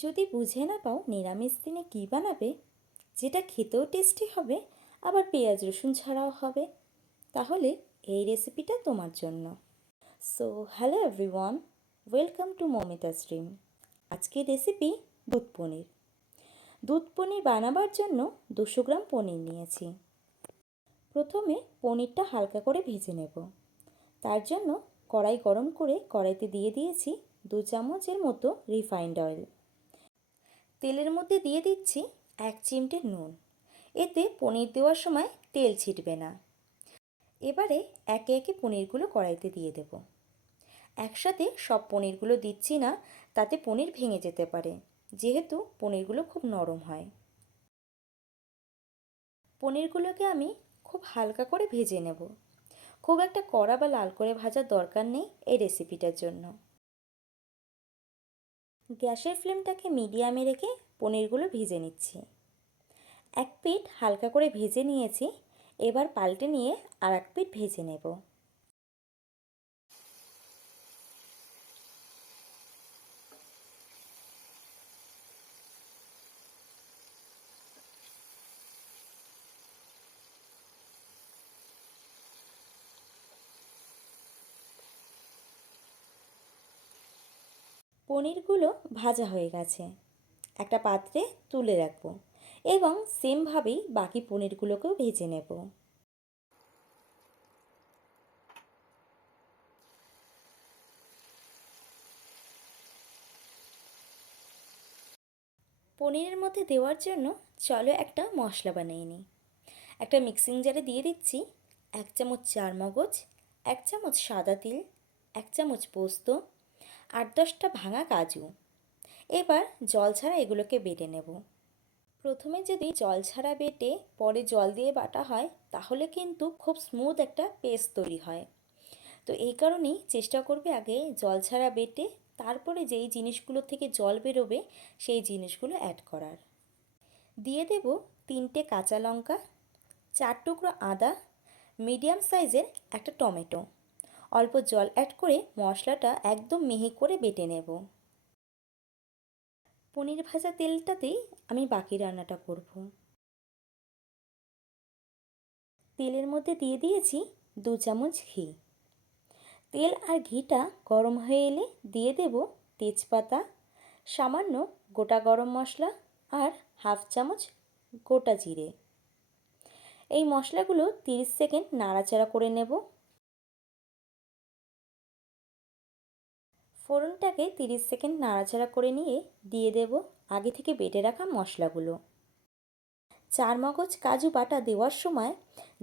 যদি বুঝে না পাও নিরামিষ দিনে কী বানাবে, যেটা খেতেও টেস্টি হবে আবার পেঁয়াজ রসুন ছাড়াও হবে, তাহলে এই রেসিপিটা তোমার জন্য। So hello everyone, welcome to Mamita stream. আজকের রেসিপি দুধ পনির। দুধ পনির বানাবার জন্য 200 গ্রাম পনির নিয়েছি। প্রথমে পনিরটা হালকা করে ভেজে নেব। তার জন্য কড়াই গরম করে কড়াইতে দিয়ে দিয়েছি 2 চামচের মতো রিফাইন্ড অয়েল। তেলের মধ্যে দিয়ে দিচ্ছি 1 চিমটে নুন। এতে পনির দেওয়ার সময় তেল ছিটবে না। এবারে একে একে পনিরগুলো কড়াইতে দিয়ে দেব। একসাথে সব পনিরগুলো দিচ্ছি না, তাতে পনির ভেঙে যেতে পারে, যেহেতু পনিরগুলো খুব নরম হয়। পনিরগুলোকে আমি খুব হালকা করে ভেজে নেব। খুব একটা কড়া বা লাল করে ভাজার দরকার নেই এই রেসিপিটার জন্য। গ্যাসের ফ্লেমটাকে মিডিয়ামে রেখে পনিরগুলো ভেজে নিচ্ছি। এক পিঠ হালকা করে ভেজে নিয়েছি, এবার পাল্টে নিয়ে আর এক পিঠ ভেজে নেব। পনিরগুলো ভাজা হয়ে গেছে, একটা পাত্রে তুলে রাখবো এবং সেমভাবেই বাকি পনিরগুলোকেও ভেজে নেব। পনিরের মধ্যে দেওয়ার জন্য চলো একটা মশলা বানিয়ে নিই। একটা মিক্সিং জারে দিয়ে দিচ্ছি 1 চামচ চারমগজ, 1 চামচ সাদা তিল, 1 চামচ পোস্ত, 8-10টা ভাঙা কাজু। এবার জল ছাড়া এগুলোকে বেটে নেব। প্রথমে যদি জল ছাড়া বেটে পরে জল দিয়ে বাটা হয়, তাহলে কিন্তু খুব স্মুথ একটা পেস্ট তৈরি হয়। তো এই কারণেই চেষ্টা করবে আগে জল ছাড়া বেটে তারপরে যেই জিনিসগুলো থেকে জল বেরোবে সেই জিনিসগুলো অ্যাড করার। দিয়ে দেব 3টে কাঁচা লঙ্কা, 4 টুকরো আদা, মিডিয়াম সাইজের একটা টমেটো। অল্প জল অ্যাড করে মশলাটা একদম মিহি করে বেটে নেব। পনির ভাজা তেলটাতেই আমি বাকি রান্নাটা করব। তেলের মধ্যে দিয়ে দিয়েছি 2 চামচ ঘি। তেল আর ঘিটা গরম হয়ে এলে দিয়ে দেব তেজপাতা, সামান্য গোটা গরম মশলা আর 1/2 চামচ গোটা জিরে। এই মশলাগুলো 30 সেকেন্ড নাড়াচাড়া করে নেব। ফোড়নটাকে 30 সেকেন্ড নাড়াচাড়া করে নিয়ে দিয়ে দেব আগে থেকে বেটে রাখা মশলাগুলো। চারমগজ কাজু বাটা দেওয়ার সময়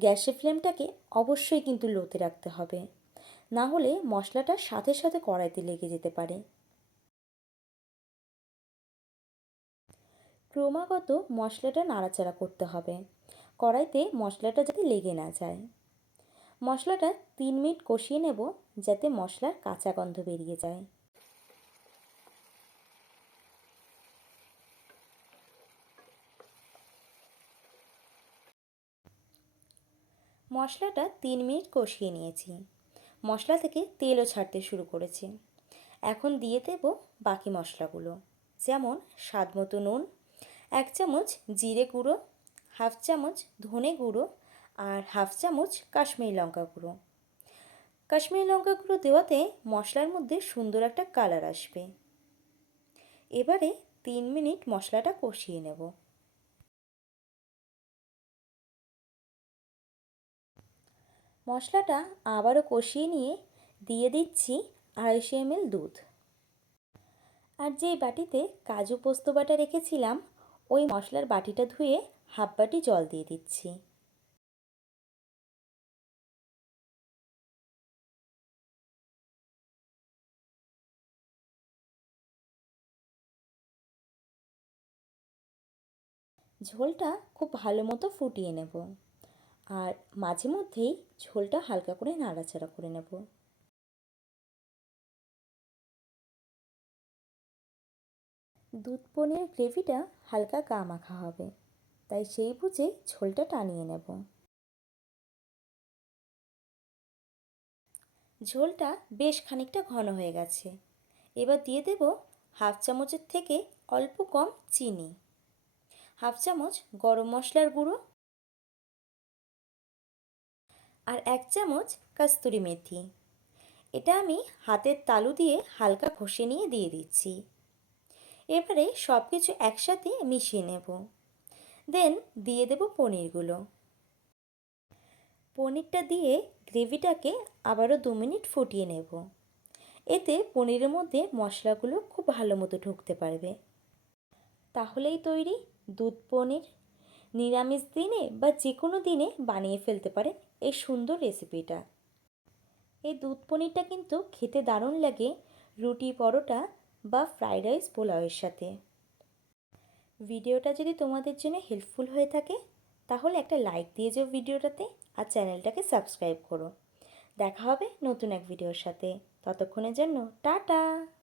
গ্যাসের ফ্লেমটাকে অবশ্যই কিন্তু লোতে রাখতে হবে, না হলে মশলাটা সাথে সাথে কড়াইতে লেগে যেতে পারে। ক্রমাগত মশলাটা নাড়াচাড়া করতে হবে, কড়াইতে মশলাটা যাতে লেগে না যায়। মশলাটা 3 মিনিট কষিয়ে নেব, যাতে মশলার কাঁচা গন্ধ বেরিয়ে যায়। মশলাটা 3 মিনিট কষিয়ে নিয়েছি। মশলা থেকে তেলও ছাড়তে শুরু করেছে। এখন দিয়ে দেব বাকি মশলাগুলো, যেমন স্বাদমতো নুন, 1 চামচ জিরে গুঁড়ো, 1/2 চামচ ধনে গুঁড়ো আর 1/2 চামচ কাশ্মীরি লঙ্কা গুঁড়ো। কাশ্মীরি লঙ্কা গুঁড়ো দেওয়াতে মশলার মধ্যে সুন্দর একটা কালার আসবে। এবারে 3 মিনিট মশলাটা কষিয়ে নেব। মশলাটা আবারও কষিয়ে নিয়ে দিয়ে দিচ্ছি 250 ml দুধ। আর যেই বাটিতে কাজু পোস্ত বাটা রেখেছিলাম, ওই মশলার বাটিটা ধুয়ে হাফ বাটি জল দিয়ে দিচ্ছি। ঝোলটা খুব ভালো মতো ফুটিয়ে নেব, আর মাঝে মধ্যেই ঝোলটা হালকা করে নাড়াচাড়া করে নেব। দুধ পনির গ্রেভিটা হালকা গা মাখা হবে, তাই সেই বুঝে ঝোলটা টানিয়ে নেব। ঝোলটা বেশ খানিকটা ঘন হয়ে গেছে। এবার দিয়ে দেব 1/2 চামচের থেকে অল্প কম চিনি, হাফ চামচ গরম মশলার গুঁড়ো আর 1 চামচ কস্তুরি মেথি। এটা আমি হাতের তালু দিয়ে হালকা ঘষে নিয়ে দিয়ে দিচ্ছি। এবারে সব কিছু একসাথে মিশিয়ে নেব। দেন দিয়ে দেব পনিরগুলো। পনিরটা দিয়ে গ্রেভিটাকে আবারও 2 মিনিট ফুটিয়ে নেব। এতে পনিরের মধ্যে মশলাগুলো খুব ভালো মতো ঢুকতে পারবে। তাহলেই তৈরি দুধ পনির। নিরামিষ দিনে বা যে কোনো দিনে বানিয়ে ফেলতে পারেন এই সুন্দর রেসিপিটা। এই দুধ পনিরটা কিন্তু খেতে দারুণ লাগে রুটি, পরোটা বা ফ্রাইড রাইস, পোলাওয়ের সাথে। ভিডিওটা যদি তোমাদের জন্য হেল্পফুল হয়ে থাকে তাহলে একটা লাইক দিয়ে যাও ভিডিওটাতে, আর চ্যানেলটাকে সাবস্ক্রাইব করো। দেখা হবে নতুন এক ভিডিওর সাথে। ততক্ষণের জন্য টাটা।